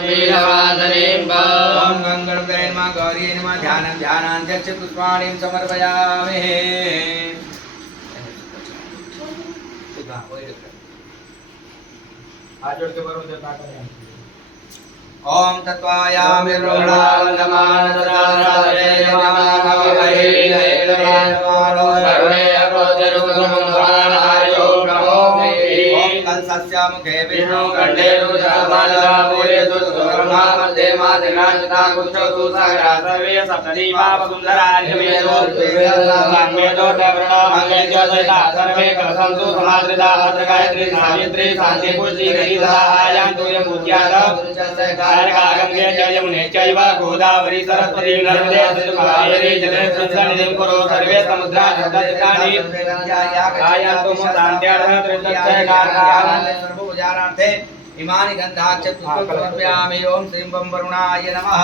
ओम गंगणपतये नमः गौरी नमः ध्यानं ध्यानाञ्च पुष्पाणिं समर्पयामि ओम तत्वायामि रोणालमान सदासादे नमः हरे सर्वे अग्रोदरुग्रमंसानायो नमो ओम कलशस्य मुखे विष्णु कंठे रुद्रमाला पूरे सुब्रह्मा मध्ये मादिनाचिता कुच्छतु सागरा सर्वे सप्तदीपा वसुंधरान्यमेतो वेदो देवरणा अंगे च सहिता सर्वे कलसन्तु समादृता गायत्री सावित्री शांति पुष्टि गरीधा आयान्तु यमुद्यात गंगे च यमुने चैव गोदावरी सरस्वती नर्मदे सिन्धु जलेस्मिन् कुरु सर्वे समुद्रा सप्ततीर्थानि आयान्तु मुक्तान्त्यार्थ त्रिदक्षकार्यान् सर्वोपचारार्थे इमानि गन्धाक्ष पुष्पं समर्पयामि ओम श्रीं बं वरुणाय नमः